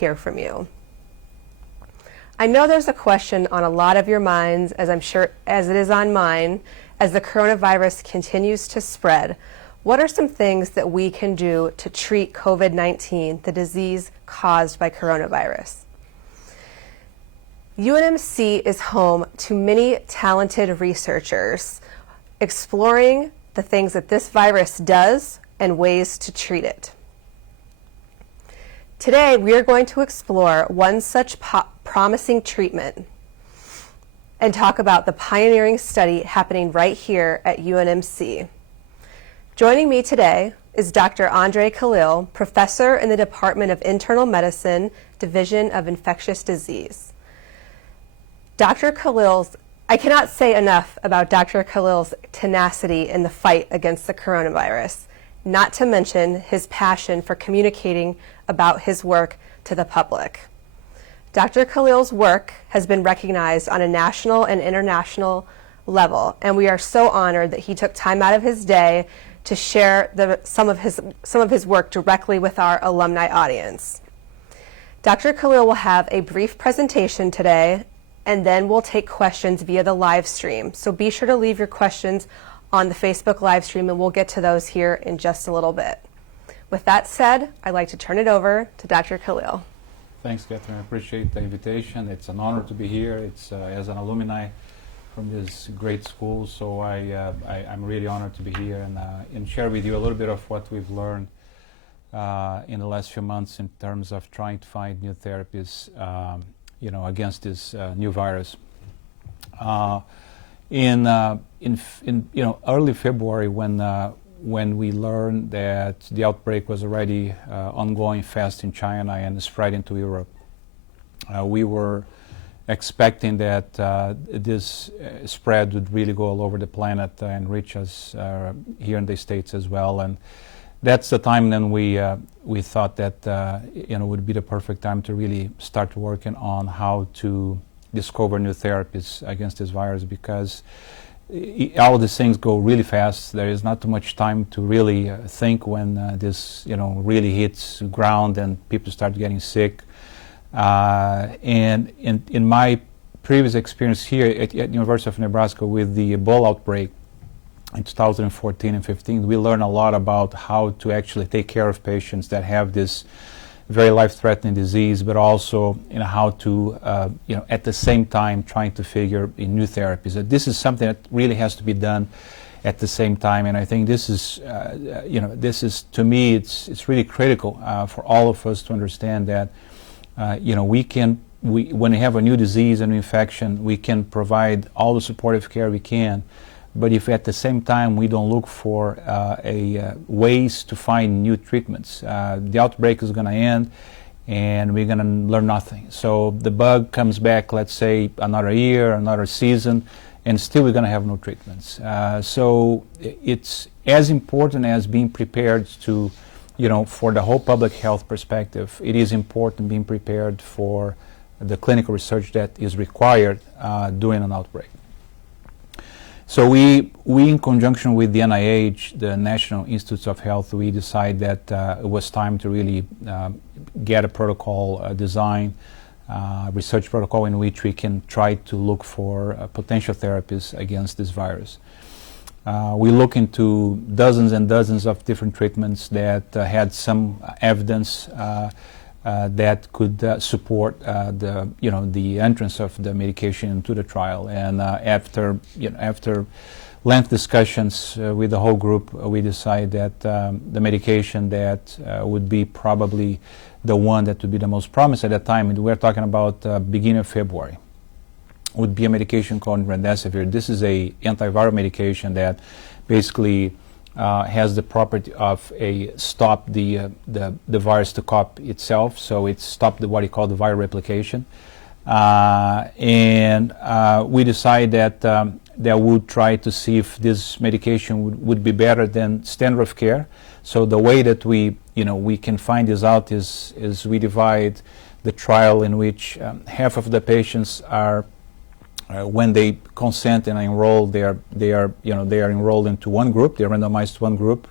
hear from you. I know there's a question on a lot of your minds, as I'm sure as it is on mine, as the coronavirus continues to spread. What are some things that we can do to treat COVID-19, the disease caused by coronavirus? UNMC is home to many talented researchers exploring the things that this virus does and ways to treat it. Today, we are going to explore one such promising treatment and talk about the pioneering study happening right here at UNMC. Joining me today is Dr. Kalil, professor in the Department of Internal Medicine, Division of Infectious Disease. Dr. Kalil's, I cannot say enough about Dr. Kalil's tenacity in the fight against the coronavirus, not to mention his passion for communicating about his work to the public. Dr. Kalil's work has been recognized on a national and international level, and we are so honored that he took time out of his day to share some of his work directly with our alumni audience. Dr. Kalil will have a brief presentation today, and then we'll take questions via the live stream. So be sure to leave your questions on the Facebook live stream, and we'll get to those here in just a little bit. With that said, I'd like to turn it over to Dr. Kalil. Thanks, Catherine. I appreciate the invitation. It's an honor to be here. It's as an alumni from this great school, so I'm really honored to be here and share with you a little bit of what we've learned in the last few months in terms of trying to find new therapies, against this new virus. In early February, when we learned that the outbreak was already ongoing fast in China and spread into Europe, we were expecting that this spread would really go all over the planet and reach us here in the States as well. And that's the time then we thought that would be the perfect time to really start working on how to discover new therapies against this virus, because all these things go really fast. There is not too much time to really think when this really hits ground and people start getting sick. And in my previous experience here at University of Nebraska with the Ebola outbreak in 2014 and 15, we learned a lot about how to actually take care of patients that have this very life-threatening disease, but also how to, at the same time trying to figure in new therapies. This is something that really has to be done at the same time, and I think this is, to me, it's really critical for all of us to understand that, when we have a new disease, a new infection, we can provide all the supportive care we can. But if at the same time we don't look for ways to find new treatments, the outbreak is going to end and we're going to learn nothing. So the bug comes back, let's say, another year, another season, and still we're going to have no treatments. So it's as important as being prepared to, for the whole public health perspective. It is important being prepared for the clinical research that is required during an outbreak. So we in conjunction with the NIH, the National Institutes of Health, we decided that it was time to really get a protocol design, research protocol in which we can try to look for potential therapies against this virus. We look into dozens and dozens of different treatments that had some evidence that could support the entrance of the medication into the trial. And after lengthy discussions with the whole group, we decided that the medication that would be probably the one that would be the most promising at that time, and we're talking about beginning of February, would be a medication called remdesivir. This is a antiviral medication that basically has the property of stop the virus to copy itself, so it stopped what you call the viral replication. And we decided that we'll try to see if this medication would be better than standard of care. So the way that we can find this out is we divide the trial in which half of the patients are when they consent and enroll, they are enrolled into one group. They are randomized to one group,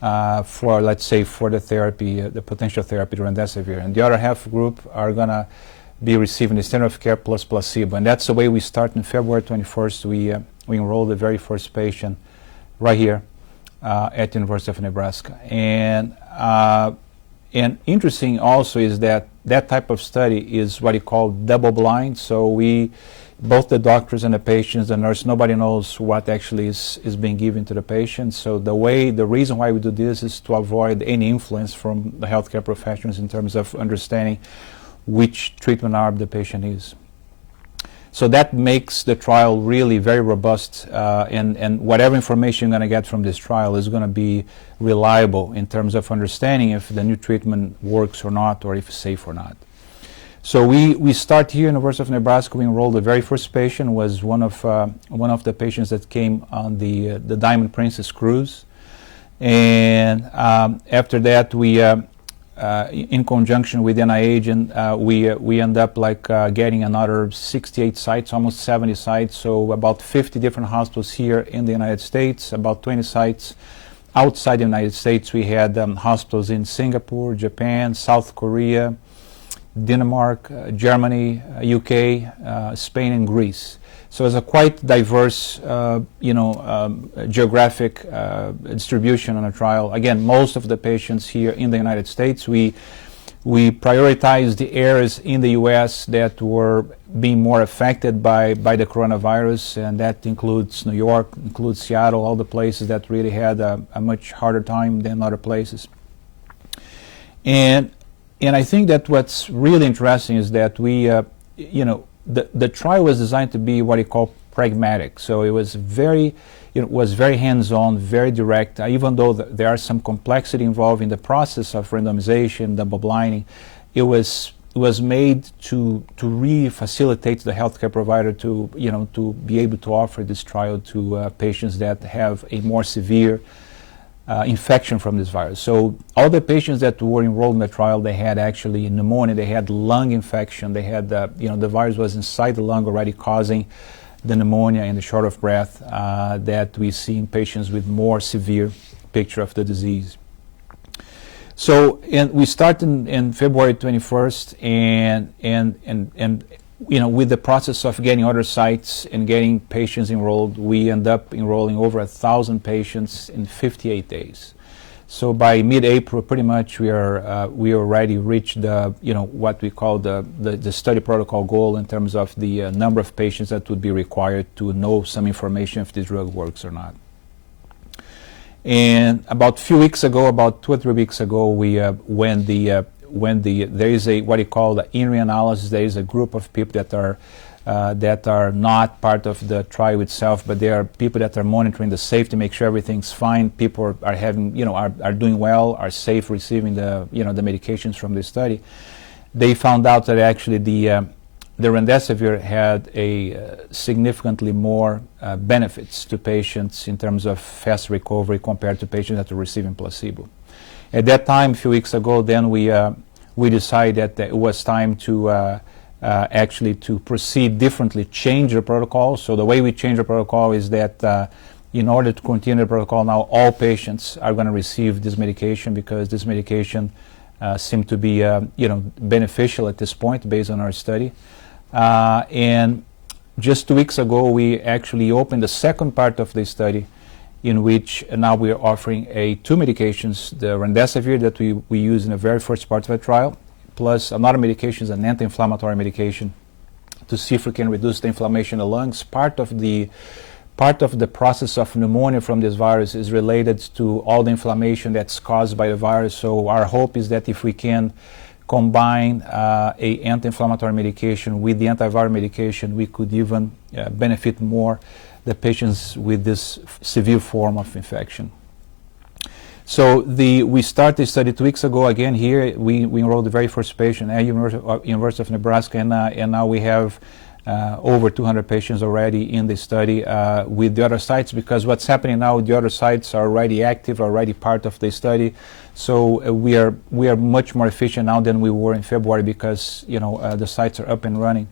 for, let's say, for the therapy, the potential therapy to remdesivir. And the other half group are going to be receiving the standard of care plus placebo. And that's the way we start. On February 21st, we enrolled the very first patient right here at the University of Nebraska. And interesting also is that that type of study is what you call double blind. So both the doctors and the patients, the nurse, nobody knows what actually is being given to the patient. So the reason why we do this is to avoid any influence from the healthcare professionals in terms of understanding which treatment arm the patient is. So that makes the trial really very robust, and whatever information you're going to get from this trial is going to be reliable in terms of understanding if the new treatment works or not, or if it's safe or not. So we start here in the University of Nebraska. We enrolled the very first patient, was one of the patients that came on the Diamond Princess cruise, and after that we in conjunction with NIH, and we end up getting another 68 sites, almost 70 sites, so about 50 different hospitals here in the United States, about 20 sites outside the United States. We had hospitals in Singapore, Japan, South Korea, Denmark, Germany, UK, Spain, and Greece. So it's a quite diverse, geographic distribution on a trial. Again, most of the patients here in the United States. We prioritized the areas in the U.S. that were being more affected by the coronavirus, and that includes New York, includes Seattle, all the places that really had a much harder time than other places. And I think that what's really interesting is that the trial was designed to be what you call pragmatic. So it was very hands-on, very direct. Even though there are some complexity involved in the process of randomization, double blinding, it was made to really facilitate the healthcare provider to be able to offer this trial to patients that have a more severe infection from this virus. So all the patients that were enrolled in the trial, they had actually pneumonia, they had lung infection, they had the virus was inside the lung already, causing the pneumonia and the short of breath that we see in patients with more severe picture of the disease. So we start in February 21st, and with the process of getting other sites and getting patients enrolled, we end up enrolling over 1,000 patients in 58 days. So by mid-April, pretty much we already reached what we call the study protocol goal in terms of the number of patients that would be required to know some information if this drug works or not. And about a few weeks ago, about 2 or 3 weeks ago, when there is what you call the interim analysis, there is a group of people that are not part of the trial itself, but they are people that are monitoring the safety, make sure everything's fine. People are having, are doing well, are safe, receiving the medications from the study. They found out that actually the remdesivir had a significantly more benefits to patients in terms of fast recovery compared to patients that are receiving placebo. At that time, a few weeks ago, then we decided that it was time to actually to proceed differently, change the protocol. So the way we change the protocol is that in order to continue the protocol now, all patients are going to receive this medication, because this medication seemed to be beneficial at this point based on our study. And just 2 weeks ago, we actually opened the second part of the study, in which now we are offering two medications, the remdesivir that we use in the very first part of the trial, plus another medication, an anti-inflammatory medication, to see if we can reduce the inflammation in the lungs. Part of the process of pneumonia from this virus is related to all the inflammation that's caused by the virus. So our hope is that if we can combine a anti-inflammatory medication with the antiviral medication, we could even benefit more the patients with this severe form of infection. So we started the study 2 weeks ago. Again, here we enrolled the very first patient at University of Nebraska, and now we have over 200 patients already in the study with the other sites, because what's happening now, the other sites are already active, already part of the study. So we are much more efficient now than we were in February, because the sites are up and running.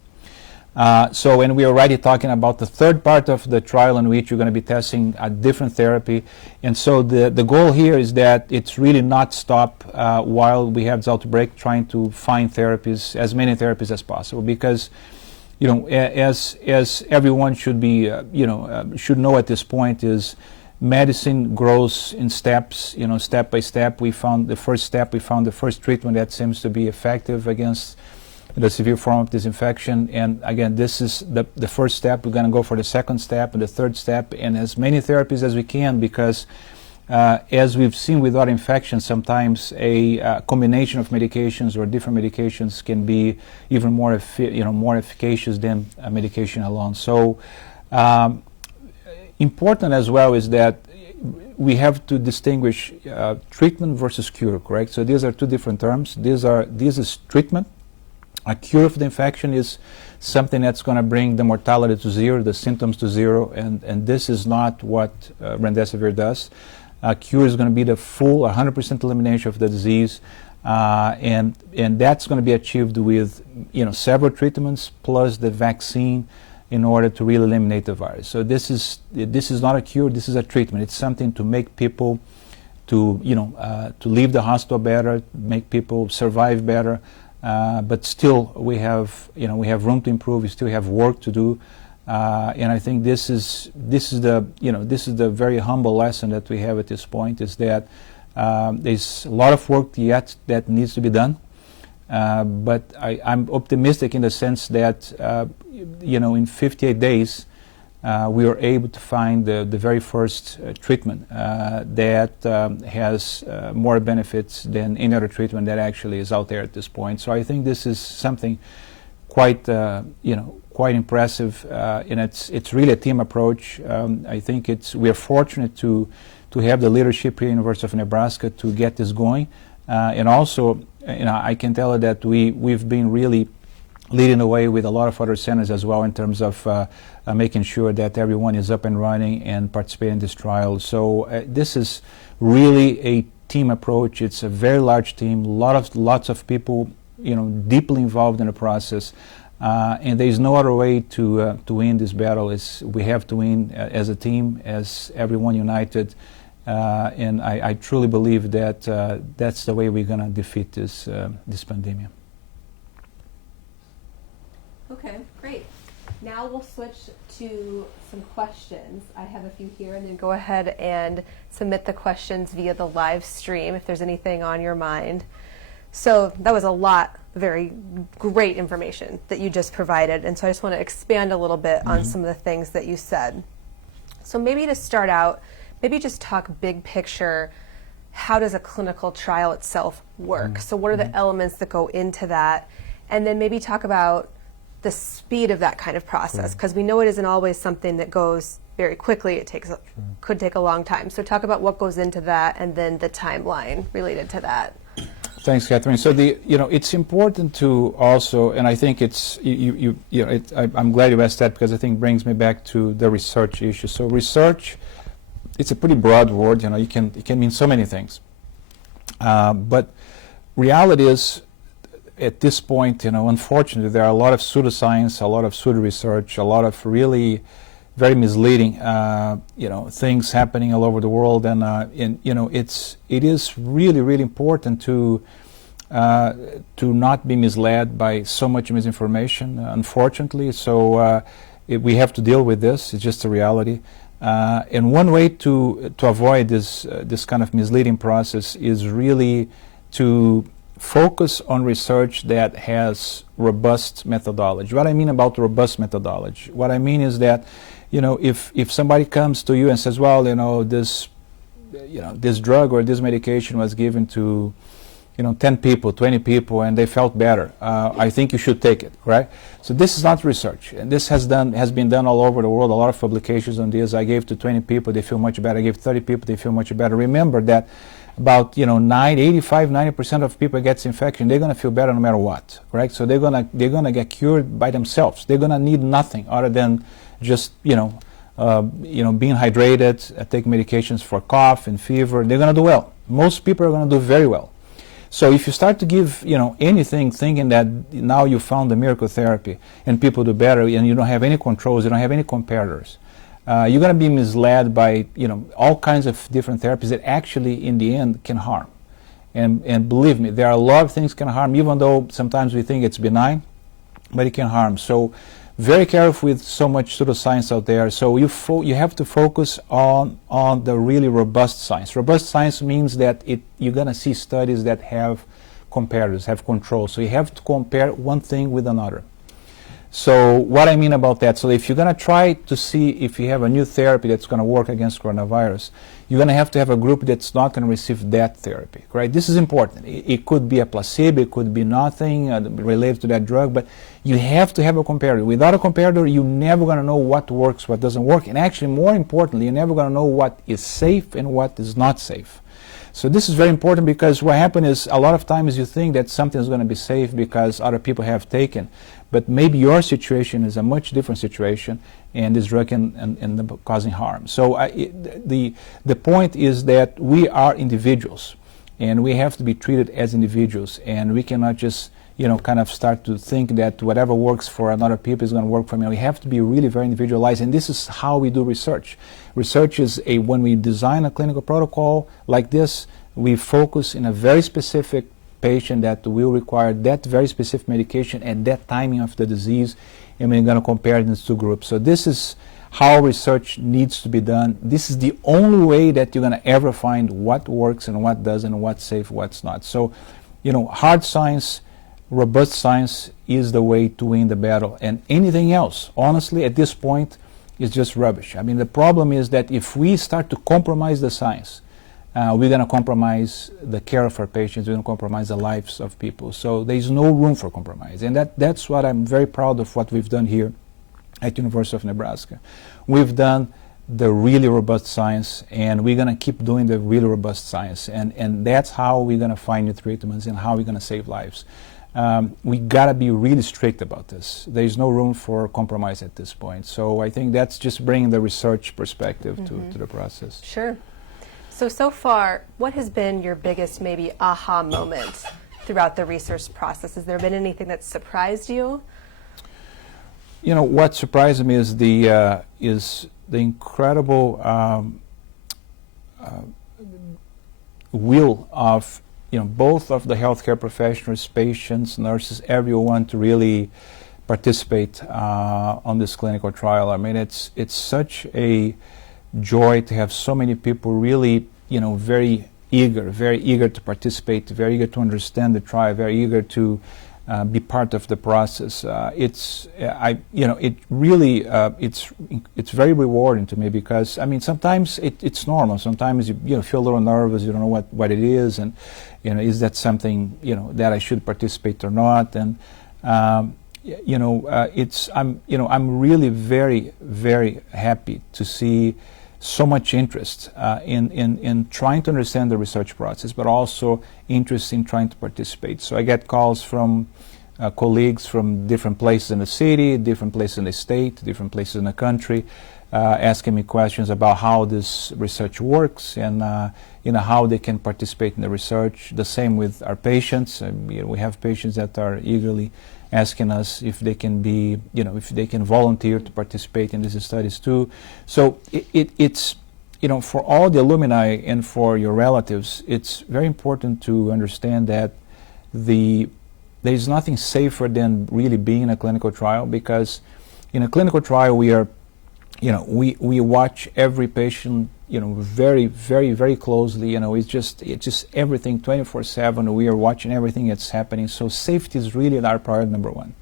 And we're already talking about the third part of the trial in which you're going to be testing a different therapy. And so the goal here is that it's really not stop while we have this outbreak, trying to find therapies, as many therapies as possible, because as everyone should be, should know at this point, is medicine grows in steps, step by step. We found the first step, we found the first treatment that seems to be effective against the severe form of this infection. And again, this is the first step. We're going to go for the second step and the third step, and as many therapies as we can, because as we've seen with other infections, sometimes a combination of medications or different medications can be even more, more efficacious than a medication alone. So important as well is that we have to distinguish treatment versus cure, correct? So these are two different terms. This is treatment. A cure of the infection is something that's going to bring the mortality to zero, the symptoms to zero, and this is not what remdesivir does. A cure is going to be the full 100% elimination of the disease, and that's going to be achieved with several treatments plus the vaccine in order to really eliminate the virus. So this is not a cure. This is a treatment. It's something to make people to leave the hospital better, make people survive better. But still, we have room to improve. We still have work to do, and I think this is the very humble lesson that we have at this point, is that there's a lot of work yet that needs to be done. But I'm optimistic in the sense that in 58 days we were able to find the very first treatment that has more benefits than any other treatment that actually is out there at this point. So I think this is something quite quite impressive, and it's really a team approach. I think we are fortunate to have the leadership here at University of Nebraska to get this going, and also I can tell you that we've been really leading the way with a lot of other centers as well in terms of making sure that everyone is up and running and participating in this trial. So this is really a team approach. It's a very large team, lots of people, deeply involved in the process, and there is no other way to win this battle. We have to win as a team, as everyone united, and I truly believe that that's the way we're going to defeat this pandemic. Okay, great. Now we'll switch to some questions. I have a few here, and then go ahead and submit the questions via the live stream if there's anything on your mind. So that was a lot, very great information that you just provided, and so I just want to expand a little bit on some of the things that you said. So maybe to start out, maybe just talk big picture. How does a clinical trial itself work? So what are the elements that go into that? And then maybe talk about the speed of that kind of process, because we know it isn't always something that goes very quickly. It could take a long time. So talk about what goes into that, and then the timeline related to that. Thanks, Catherine. So it's important to also, and I think I'm glad you asked that, because I think it brings me back to the research issue. So research, it's a pretty broad word. It can mean so many things. But reality is, at this point, unfortunately, there are a lot of pseudoscience, a lot of pseudo research, a lot of really very misleading, things happening all over the world, and it is really, really important to not be misled by so much misinformation, unfortunately. So we have to deal with this. It's just a reality. And one way to avoid this kind of misleading process is really to focus on research that has robust methodology. What I mean about robust methodology, what I mean is that, if somebody comes to you and says, well, this drug or this medication was given to, 10 people, 20 people, and they felt better, I think you should take it, right? So this is not research, and this has been done all over the world. A lot of publications on this. I gave to 20 people, they feel much better. I gave 30 people, they feel much better. Remember that about 90% of people gets infection, they're going to feel better no matter what, right? So they're going to get cured by themselves. They're going to need nothing other than just being hydrated, taking medications for cough and fever. They're going to do well. Most people are going to do very well. So if you start to give, anything thinking that now you found the miracle therapy and people do better and you don't have any controls, you don't have any comparators, you're going to be misled by, all kinds of different therapies that actually in the end can harm. And believe me, there are a lot of things can harm, even though sometimes we think it's benign, but it can harm. So very careful with so much pseudoscience out there. So you have to focus on the really robust science. Robust science means that you're going to see studies that have comparators, have controls. So you have to compare one thing with another. So what I mean about that, so if you're going to try to see if you have a new therapy that's going to work against coronavirus, you're going to have a group that's not going to receive that therapy, right? This is important. It could be a placebo, it could be nothing related to that drug, but you have to have a comparator. Without a comparator, you're never going to know what works, what doesn't work, and actually, more importantly, you're never going to know what is safe and what is not safe. So this is very important because what happens is a lot of times you think that something is going to be safe because other people have taken, but maybe your situation is a much different situation and this drug can end up causing harm. So the point is that we are individuals and we have to be treated as individuals, and we cannot just kind of start to think that whatever works for another people is going to work for me. We have to be really very individualized, and this is how we do research. Research is when we design a clinical protocol like this, we focus in a very specific patient that will require that very specific medication at that timing of the disease, and we're going to compare these two groups. So this is how research needs to be done. This is the only way that you're going to ever find what works and what doesn't, and what's safe, what's not. So, hard science, robust science is the way to win the battle, and anything else, honestly, at this point, is just rubbish. I mean, the problem is that if we start to compromise the science, we're going to compromise the care of our patients, we're going to compromise the lives of people. So there's no room for compromise, and that's what I'm very proud of what we've done here at University of Nebraska. We've done the really robust science, and we're going to keep doing the really robust science, and that's how we're going to find new treatments and how we're going to save lives. We got to be really strict about this. There's no room for compromise at this point. So I think that's just bringing the research perspective to the process. Sure. So far, what has been your biggest maybe aha moment throughout the research process? Has there been anything that surprised you? What surprised me is the incredible will of both of the healthcare professionals, patients, nurses, everyone to really participate on this clinical trial. I mean, it's such a joy to have so many people really, very eager to participate, very eager to understand the trial, very eager to be part of the process. It's very rewarding to me because, I mean, sometimes it's normal. Sometimes you feel a little nervous. You don't know what it is, and is that something that I should participate or not? And I'm really very, very happy to see so much interest in trying to understand the research process, but also interest in trying to participate. So I get calls from colleagues from different places in the city, different places in the state, different places in the country, asking me questions about how this research works and how they can participate in the research. The same with our patients. We have patients that are eagerly asking us if they can be, if they can volunteer to participate in these studies too. So it's, for all the alumni and for your relatives, it's very important to understand that there's nothing safer than really being in a clinical trial, because in a clinical trial we are, we watch every patient, very, very, very closely. It's just everything 24/7. We are watching everything that's happening. So safety is really our priority number one.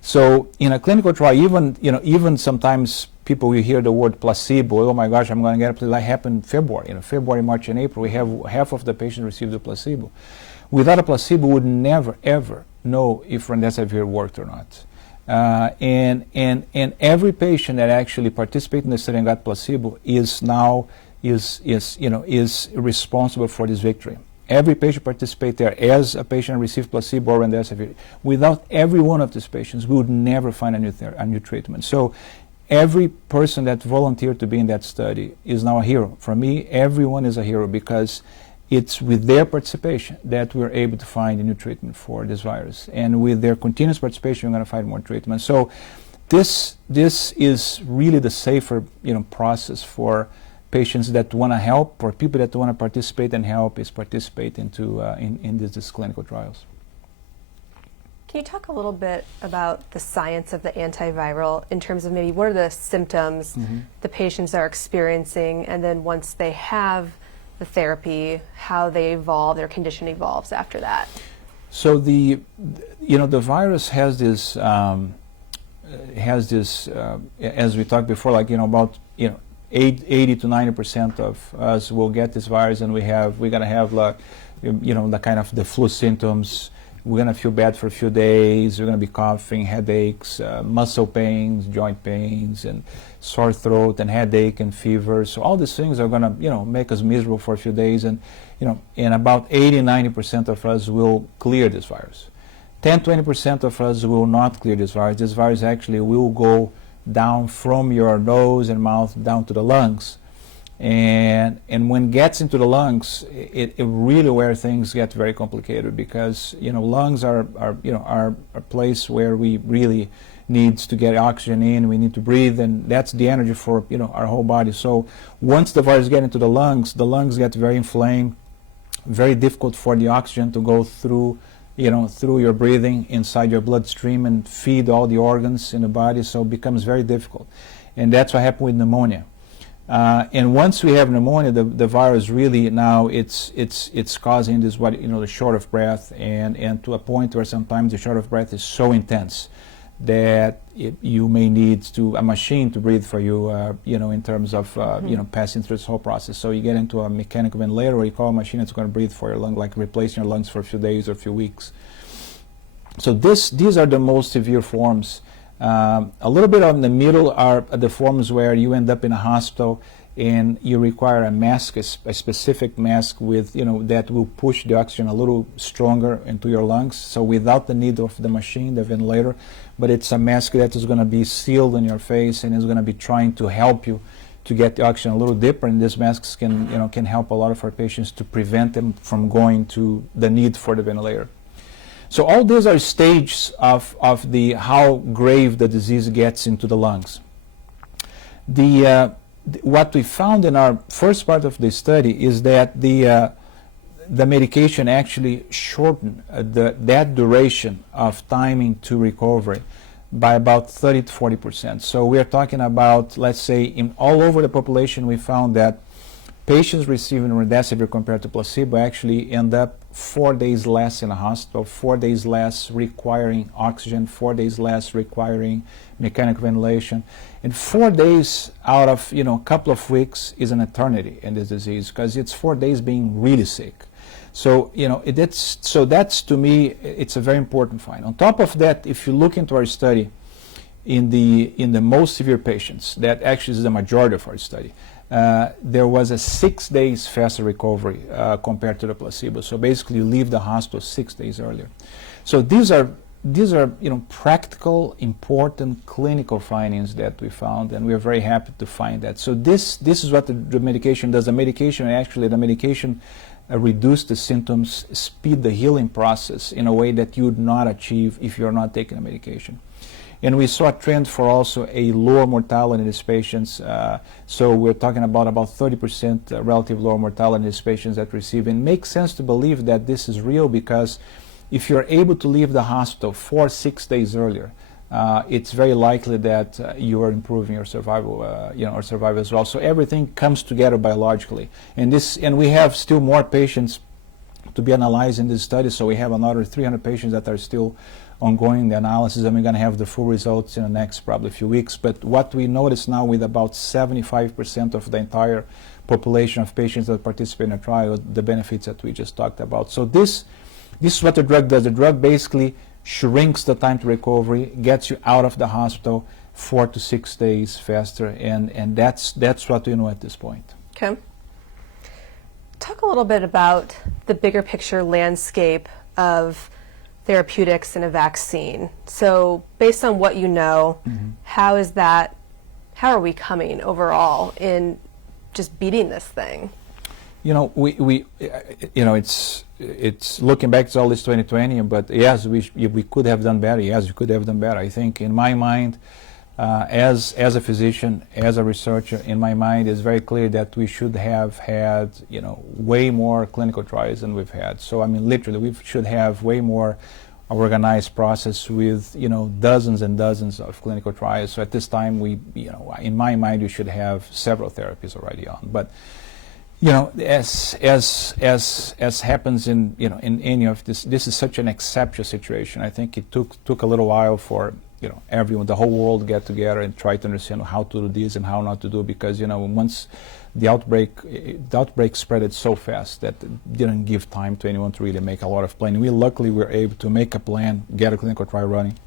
So in a clinical trial, even sometimes people will hear the word placebo. Oh my gosh, I'm going to get a placebo. That happened in February. February, March, and April, we have half of the patients receive the placebo. Without a placebo, we would never ever know if remdesivir worked or not. And every patient that actually participated in the study and got placebo is now is responsible for this victory. Every patient participated there as a patient received placebo or remdesivir. Without every one of these patients, we would never find a new treatment. So every person that volunteered to be in that study is now a hero. For me, everyone is a hero, because it's with their participation that we're able to find a new treatment for this virus. And with their continuous participation, we're going to find more treatment. So this is really the safer, process for patients that want to help, or people that want to participate and help, is participate into in these clinical trials. Can you talk a little bit about the science of the antiviral in terms of maybe what are the symptoms the patients are experiencing, and then once they have the therapy, how they evolve, their condition evolves after that? So the virus has this as we talked before, like about 80 to 90% of us will get this virus, and we're gonna have like the kind of the flu symptoms. We're going to feel bad for a few days. We're going to be coughing, headaches, muscle pains, joint pains, and sore throat, and headache, and fever. So all these things are going to, make us miserable for a few days. And, and about 80–90% of us will clear this virus. 10–20% of us will not clear this virus. This virus actually will go down from your nose and mouth down to the lungs. And when it gets into the lungs, it really where things get very complicated, because lungs are a place where we really need to get oxygen in. We need to breathe, and that's the energy for our whole body. So once the virus gets into the lungs get very inflamed, very difficult for the oxygen to go through through your breathing inside your bloodstream and feed all the organs in the body. So it becomes very difficult, and that's what happened with pneumonia. And once we have pneumonia, the virus really now it's causing this the short of breath, and to a point where sometimes the short of breath is so intense that you may need a machine to breathe for you, in terms of passing through this whole process. So you get into a mechanical ventilator, or you call a machine that's going to breathe for your lung, like replacing your lungs for a few days or a few weeks. So these are the most severe forms. A little bit on the middle are the forms where you end up in a hospital and you require a mask, a specific mask with, that will push the oxygen a little stronger into your lungs. So without the need of the machine, the ventilator, but it's a mask that is going to be sealed on your face and is going to be trying to help you to get the oxygen a little deeper. And these masks can help a lot of our patients to prevent them from going to the need for the ventilator. So all these are stages of how grave the disease gets into the lungs. What we found in our first part of the study is that the medication actually shortened that duration of timing to recovery by about 30 to 40%. So we are talking about, let's say, in all over the population, we found that patients receiving remdesivir compared to placebo actually end up 4 days less in a hospital, 4 days less requiring oxygen, 4 days less requiring mechanical ventilation. And 4 days out of a couple of weeks is an eternity in this disease, because it's 4 days being really sick. So that's to me, it's a very important find. On top of that, if you look into our study, in the most severe patients, that actually is the majority of our study, there was a 6 days faster recovery compared to the placebo. So basically, you leave the hospital 6 days earlier. So these are practical, important clinical findings that we found, and we are very happy to find that. So this is what the medication does. The medication reduce the symptoms, speed the healing process in a way that you would not achieve if you're not taking a medication. And we saw a trend for also a lower mortality in these patients. So we're talking about 30% relative lower mortality in these patients that receive. And it makes sense to believe that this is real, because if you're able to leave the hospital 4 or 6 days earlier, it's very likely that you are improving your survival, or survival as well. So everything comes together biologically. And we have still more patients to be analyzed in this study. So we have another 300 patients that are still ongoing the analysis, and we're going to have the full results in the next probably few weeks. But what we notice now, with about 75% of the entire population of patients that participate in the trial, the benefits that we just talked about. So this is what the drug does. The drug basically shrinks the time to recovery, gets you out of the hospital 4 to 6 days faster, and that's what we know at this point. Okay. Talk a little bit about the bigger picture landscape of therapeutics and a vaccine. So based on what you know, how are we coming overall in just beating this thing? It's looking back, it's always 2020, but yes, we could have done better. Yes, we could have done better. I think in my mind, as a physician, as a researcher, in my mind, it's very clear that we should have had, way more clinical trials than we've had. So, I mean, literally, we should have way more organized process with, dozens and dozens of clinical trials. So at this time, in my mind, we should have several therapies already on. But, as happens in, in any of this is such an exceptional situation. I think it took a little while for, everyone, the whole world get together and try to understand how to do this and how not to do, because, once the outbreak spread it so fast that it didn't give time to anyone to really make a lot of planning. We luckily were able to make a plan, get a clinical trial running.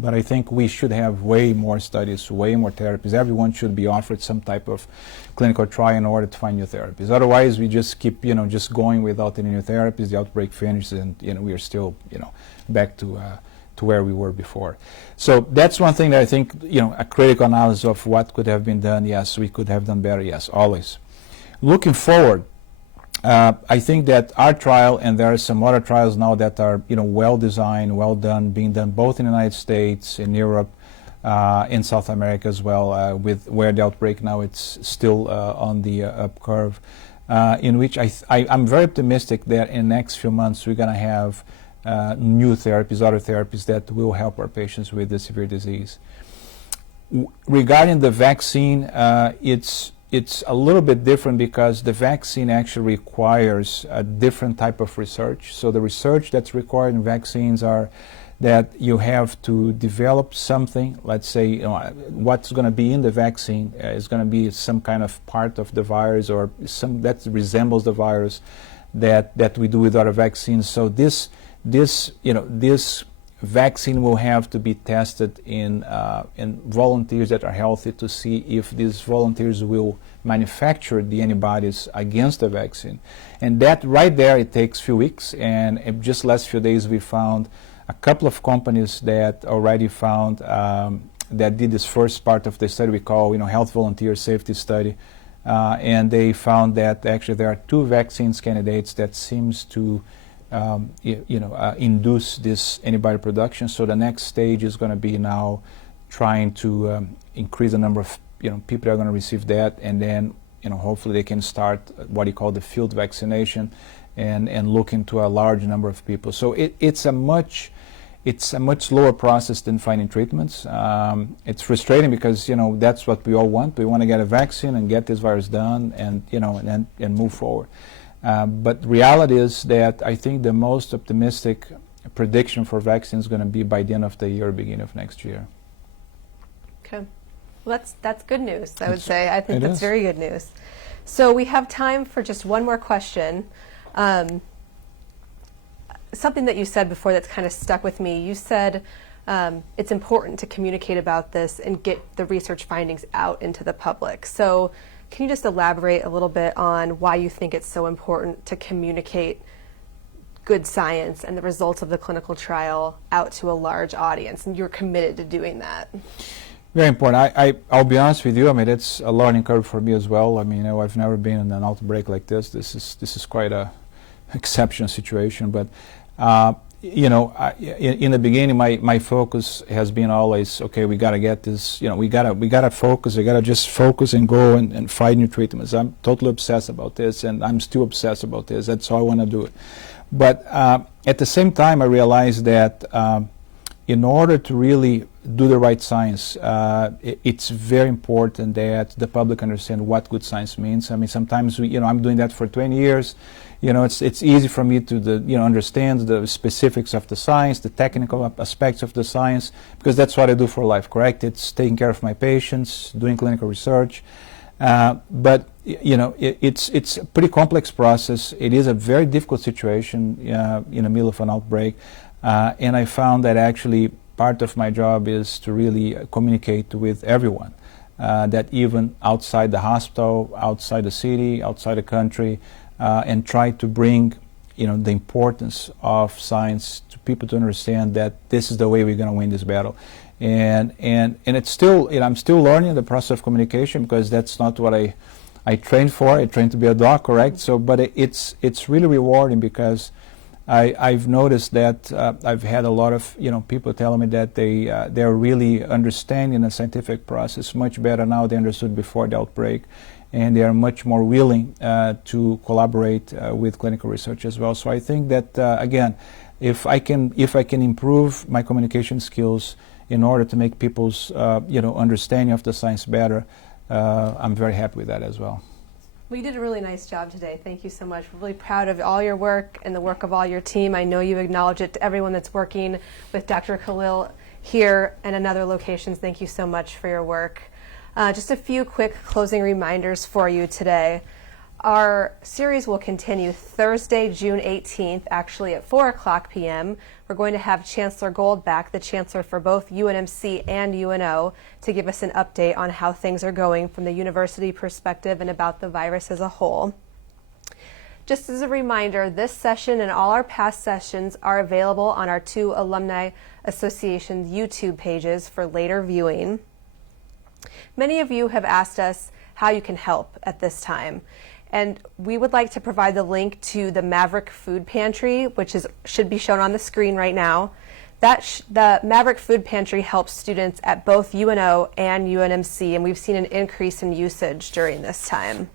But I think we should have way more studies, way more therapies. Everyone should be offered some type of clinical trial in order to find new therapies. Otherwise, we just keep, just going without any new therapies. The outbreak finishes, and we are still, back to where we were before. So that's one thing that I think, a critical analysis of what could have been done. Yes, we could have done better. Yes, always. Looking forward, I think that our trial, and there are some other trials now that are, well designed, well done, being done both in the United States, in Europe, in South America as well, with where the outbreak now it's still on the up curve, in which I'm very optimistic that in the next few months we're going to have new therapies, other therapies that will help our patients with the severe disease. Regarding the vaccine, it's a little bit different because the vaccine actually requires a different type of research. So the research that's required in vaccines are that you have to develop something, let's say, what's going to be in the vaccine is going to be some kind of part of the virus or some that resembles the virus that we do with other vaccines. So this vaccine will have to be tested in volunteers that are healthy to see if these volunteers will manufacture the antibodies against the vaccine. And that right there, it takes a few weeks. And in just last few days, we found a couple of companies that already found that did this first part of the study we call, health volunteer safety study. And they found that actually there are 2 vaccines candidates that seems to induce this antibody production. So the next stage is going to be now trying to increase the number of people that are going to receive that, and then hopefully they can start what you call the field vaccination, and look into a large number of people. So it's a much slower process than finding treatments. It's frustrating because that's what we all want. We want to get a vaccine and get this virus done, and and move forward. But reality is that I think the most optimistic prediction for vaccines is going to be by the end of the year, beginning of next year. Okay. Well, that's good news, I would say. I think that's very good news. So we have time for just one more question. Something that you said before that's kind of stuck with me. You said it's important to communicate about this and get the research findings out into the public. So can you just elaborate a little bit on why you think it's so important to communicate good science and the results of the clinical trial out to a large audience, and you're committed to doing that? Very important. I'll be honest with you. I mean, it's a learning curve for me as well. I mean, I've never been in an outbreak like this. This is quite a exceptional situation. But in the beginning, my focus has been always, okay, we got to get this. We gotta focus. We gotta just focus and go and find new treatments. I'm totally obsessed about this, and I'm still obsessed about this. That's how I want to do it. But at the same time, I realized that in order to really do the right science, it's very important that the public understand what good science means. I mean, sometimes I'm doing that for 20 years. It's easy for me to understand the specifics of the science, the technical aspects of the science, because that's what I do for life. Correct? It's taking care of my patients, doing clinical research. But it's a pretty complex process. It is a very difficult situation in the middle of an outbreak. And I found that actually part of my job is to really communicate with everyone, that even outside the hospital, outside the city, outside the country, and try to bring the importance of science to people to understand that this is the way we're going to win this battle. And it's still I'm still learning the process of communication, because that's not what I trained for. I trained to be a doc, correct? So, but it's really rewarding because I've noticed that I've had a lot of people telling me that they're really understanding the scientific process much better now than they understood before the outbreak, and they are much more willing to collaborate with clinical research as well. So I think that again, if I can improve my communication skills in order to make people's understanding of the science better, I'm very happy with that as well. Well, you did a really nice job today. Thank you so much. We're really proud of all your work and the work of all your team. I know you acknowledge it to everyone that's working with Dr. Kalil here and in other locations. Thank you so much for your work. Just a few quick closing reminders for you today. Our series will continue Thursday, June 18th, actually at 4:00 p.m. We're going to have Chancellor Goldbach, the Chancellor for both UNMC and UNO, to give us an update on how things are going from the university perspective and about the virus as a whole. Just as a reminder, this session and all our past sessions are available on our two Alumni Association's YouTube pages for later viewing. Many of you have asked us how you can help at this time. And we would like to provide the link to the Maverick Food Pantry, which should be shown on the screen right now. The Maverick Food Pantry helps students at both UNO and UNMC, and we've seen an increase in usage during this time.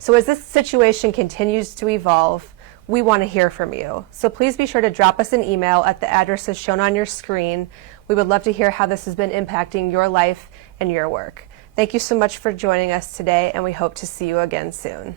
So as this situation continues to evolve, we want to hear from you. So please be sure to drop us an email at the addresses shown on your screen. We would love to hear how this has been impacting your life and your work. Thank you so much for joining us today, and we hope to see you again soon.